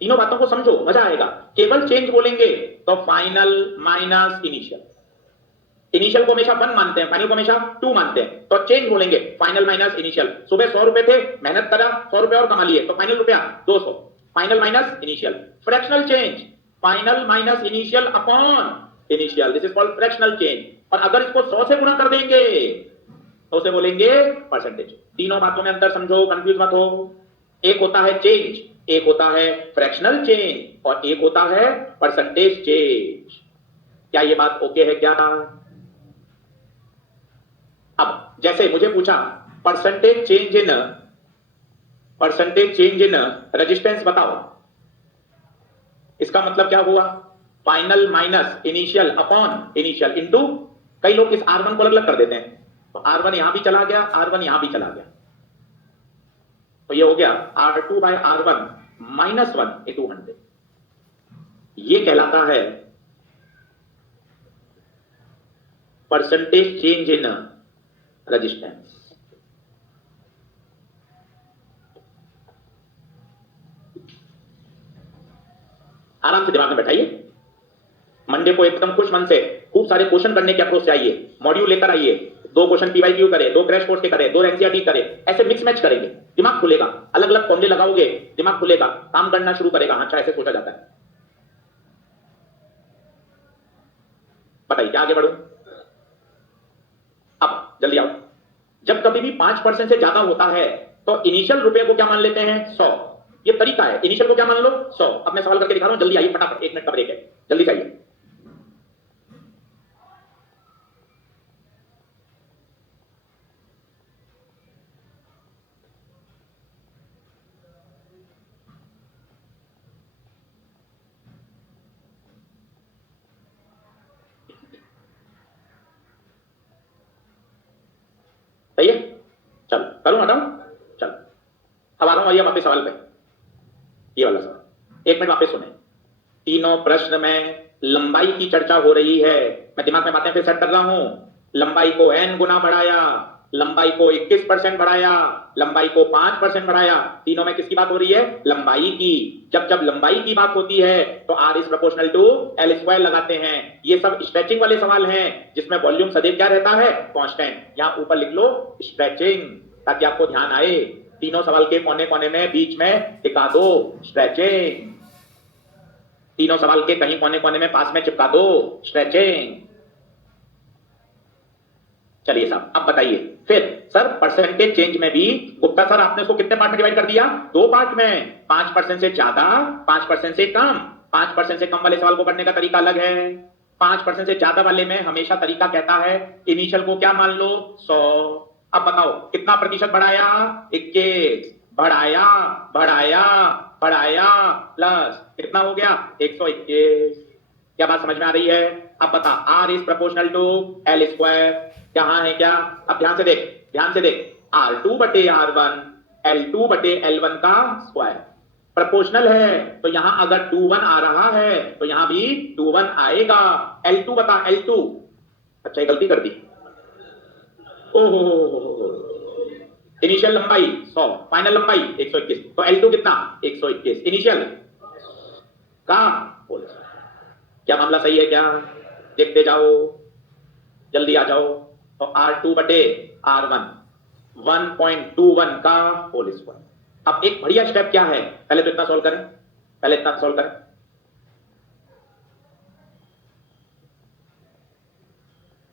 तीनों बातों को समझो, मजा आएगा। केवल चेंज बोलेंगे तो फाइनल माइनस इनिशियल, इनिशियल को हमेशा 1 मानते हैं, फाइनल को हमेशा 2 मानते हैं, तो चेंज बोलेंगे फाइनल माइनस इनिशियल। सुबह 100 रुपए थे, मेहनत करा 100 रुपए और कमा लिए, तो फाइनल रुपया 200, final minus initial. Fractional change final minus initial upon initial, this is called fractional change. और अगर इसको 100 से गुणा कर देंगे तो उसे बोलेंगे परसेंटेज। तीनों बातों में अंतर समझो, कंफ्यूज मत हो। एक होता है चेंज, एक होता है फ्रैक्शनल चेंज और एक होता है परसेंटेज चेंज। क्या ये बात ओके है क्या? अब जैसे मुझे पूछा परसेंटेज चेंज इन रेजिस्टेंस बताओ, इसका मतलब क्या हुआ? Final minus initial upon initial into, कई लोग इस R1 को अलग अलग कर देते हैं, तो R1 यहां भी चला गया, R1 यहां भी चला गया, तो ये हो गया R2 bye R1 minus 1 into 100। ये कहलाता है परसेंटेज चेंज इन रेजिस्टेंस। आराम से दिमाग में बैठाइए, मंडे को एकदम खुश मन से खूब सारे क्वेश्चन करने के अप्रोच से आइए, मॉड्यूल लेकर आइए, 2 क्वेश्चन पीवाईक्यू करे, 2 क्रैश कोर्स के करे, 2 एनसीईआरटी करे, ऐसे मिक्स मैच करेंगे, दिमाग खुलेगा, अलग अलग फॉर्मूले लगाओगे, दिमाग खुलेगा, काम करना शुरू करेगा। अच्छा ऐसे सोचा जाता है। बताइए क्या आगे बढ़ो। अब जल्दी आओ। जब कभी भी 5% से ज्यादा होता है तो इनिशियल रुपए को क्या मान लेते हैं? 100। ये तरीका है, इनिशियल को क्या मान लो? 100। अब मैं सवाल करके दिखा रहा हूं, जल्दी आइए फटाफट, 1 मिनट का ब्रेक है, जल्दी से आइए। सही है, चल करूं हटाऊं, चल अब आ रहा हूं, आइए वापस सवाल पे, ये वाला सवाल 1 मिनट वापस सुने। तीनों प्रश्न में लंबाई की चर्चा हो रही है, मैं दिमाग में बातें फिर सेट कर रहा हूं। लंबाई को n गुना बढ़ाया, लंबाई को 21% बढ़ाया, लंबाई को 5% बढ़ाया, तीनों में किसकी बात हो रही है? लंबाई की। जब जब लंबाई की बात होती है तो R is proportional to L square लगाते हैं। ये सब स्ट्रेचिंग वाले सवाल हैं जिसमें वॉल्यूम सदैव क्या रहता है? कांस्टेंट। यहां ऊपर लिख लो स्ट्रेचिंग, ताकि आपको ध्यान आए। तीनों सवाल के कोने कोने में बीच में टिका दो स्ट्रेचिंग, तीनों सवाल के कहीं कोने कोने में पास में चिपका दो स्ट्रेचिंग। चलिए साहब अब बताइए फिर सर, परसेंटेज चेंज में भी गुप्ता सर आपने उसको कितने पार्ट में डिवाइड कर दिया? 2 पार्ट में। 5% से ज्यादा, 5% से कम। 5% से कम वाले सवाल को करने का तरीका अलग है। 5% से ज्यादा वाले में हमेशा तरीका कहता है इनिशियल को क्या मान लो? 100। अब बताओ कितना प्रतिशत बढ़ाया? 21। बढ़ाया बढ़ाया बढ़ाया प्लस कितना हो गया? 121। क्या बात समझ में आ रही है? अब बता, R is proportional to L square, क्या है क्या? अब ध्यान से देख, ध्यान से देख, R2 बटे R1 L2 बटे L1 का स्क्वायर प्रोपोर्शनल है, तो यहां अगर 2-1 आ रहा है तो यहां भी 2-1 आएगा। L2 बता L2, अच्छा ये गलती कर दी, ओहो, इनिशियल लंबाई 100, फाइनल लंबाई 121, तो L2 कितना? 121। इनिशियल का बोल, क्या मामला सही है क्या? देखते जाओ, जल्दी आ जाओ। तो R2 बटे R1 1.21 का होल स्क्वायर। अब एक बढ़िया स्टेप क्या है, पहले तो इतना सॉल्व करें, पहले इतना सॉल्व करें,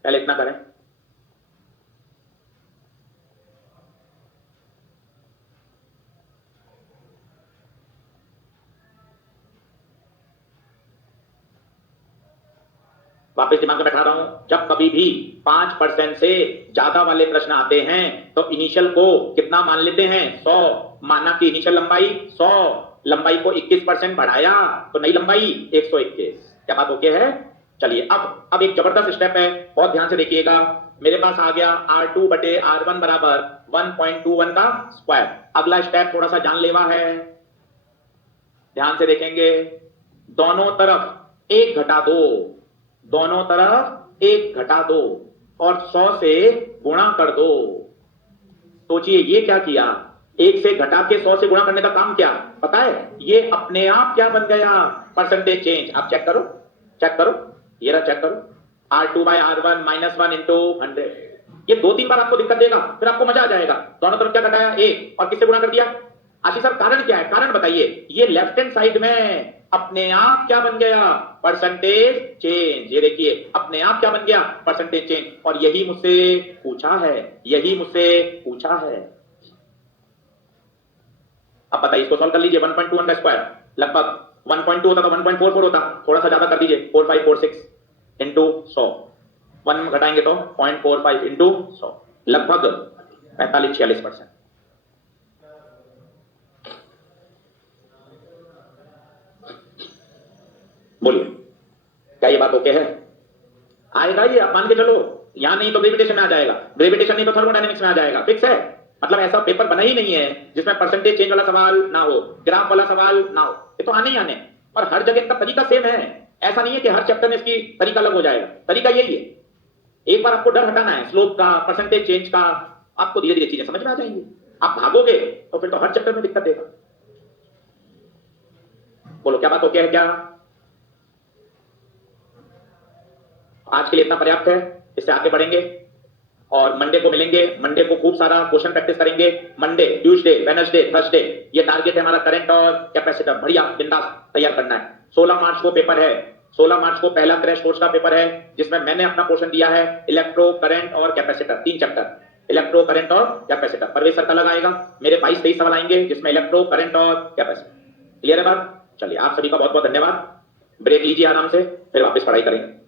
पहले इतना करें। वापस दिमाग में बैठा रहा हूं, जब कभी भी 5% से ज्यादा वाले प्रश्न आते हैं तो इनिशियल को कितना मान लेते हैं? 100। माना कि इनिशियल लंबाई 100, लंबाई को 21% बढ़ाया तो नई लंबाई 121। क्या बात ओके है? चलिए अब एक जबरदस्त स्टेप है, बहुत ध्यान से देखिएगा। मेरे पास आ गया R2 बटे R1 बराबर 1.21 का स्क्वायर। अगला स्टेप थोड़ा सा जानलेवा है, ध्यान से देखेंगे। दोनों तरफ 1 घटा दो, दोनों तरफ 1 घटा दो और 100 से गुणा कर दो। सोचिए ये क्या किया, 1 से घटा के 100 से गुणा करने का काम क्या पता है? ये अपने आप क्या बन गया, परसेंटेज चेंज। आप चेक करो, चेक करो, ये रहा, चेक करो। R2 by R1 minus 1 into 100। ये 2-3 बार आपको दिक्कत देगा, फिर आपको मजा आ जाएगा। दोनों तरफ क्या घटाया, 1, और किससे गुणा कर दिया? आशीष सर कारण क्या है, कारण बताइए। ये लेफ्ट हैंड साइड में अपने आप क्या बन गया, परसेंटेज चेंज। ये देखिए अपने आप क्या बन गया, परसेंटेज चेंज। और यही मुझसे पूछा है, यही मुझसे पूछा है। अब बताइए इसको सॉल्व कर लीजिए। 1.21 का स्क्वायर लगभग 1.2 होता तो 1.44 होता, थोड़ा सा ज्यादा कर दीजिए, 4546 इंटू 100। 1 घटाएंगे तो 0.45 इंटू 100, लगभग 45-46%। बोलिए क्या ये बात ओके है? आएगा ये, आप मान के चलो। यहां नहीं तो ग्रेविटेशन में आ जाएगा, ग्रेविटेशन नहीं तो थर्मोडायनेमिक्स में आ जाएगा, फिक्स है। मतलब ऐसा पेपर बना ही नहीं है जिसमें परसेंटेज चेंज वाला सवाल ना हो, ग्राफ वाला सवाल ना हो। ये तो आने ही आने, और हर जगह का तरीका सेम है। ऐसा नहीं है कि हर चैप्टर में इसकी तरीका अलग हो जाएगा, तरीका यही है। एक बार आपको डर हटाना है स्लोप का, परसेंटेज चेंज का, आपको धीरे धीरे चीजें समझ में आ जाएंगी। आप भागोगे तो फिर तो हर चैप्टर में दिक्कत देगा। बोलो क्या बात हो क्या है? क्या आज के लिए इतना पर्याप्त है? इससे आगे बढ़ेंगे और मंडे को मिलेंगे। मंडे को खूब सारा क्वेश्चन प्रैक्टिस करेंगे। मंडे, ट्यूसडे, वेडनेसडे, थर्सडे, ये टारगेट है हमारा करंट और कैपेसिटर बढ़िया बिंदास तैयार करना है। 16 मार्च को पेपर है, 16 मार्च को पहला क्रैश कोर्स का पेपर है, जिसमें मैंने अपना पोर्शन दिया है इलेक्ट्रो, करंट और कैपेसिटर। 3 चैप्टर, इलेक्ट्रो, करंट और कैपेसिटर। परवेश सर का अलग आएगा, मेरे 22-23 सवाल आएंगे जिसमें इलेक्ट्रो, करंट और कैपेसिटर। क्लियर है बात? चलिए आप सभी का बहुत बहुत धन्यवाद। ब्रेक लीजिए आराम से, फिर वापस पढ़ाई करेंगे।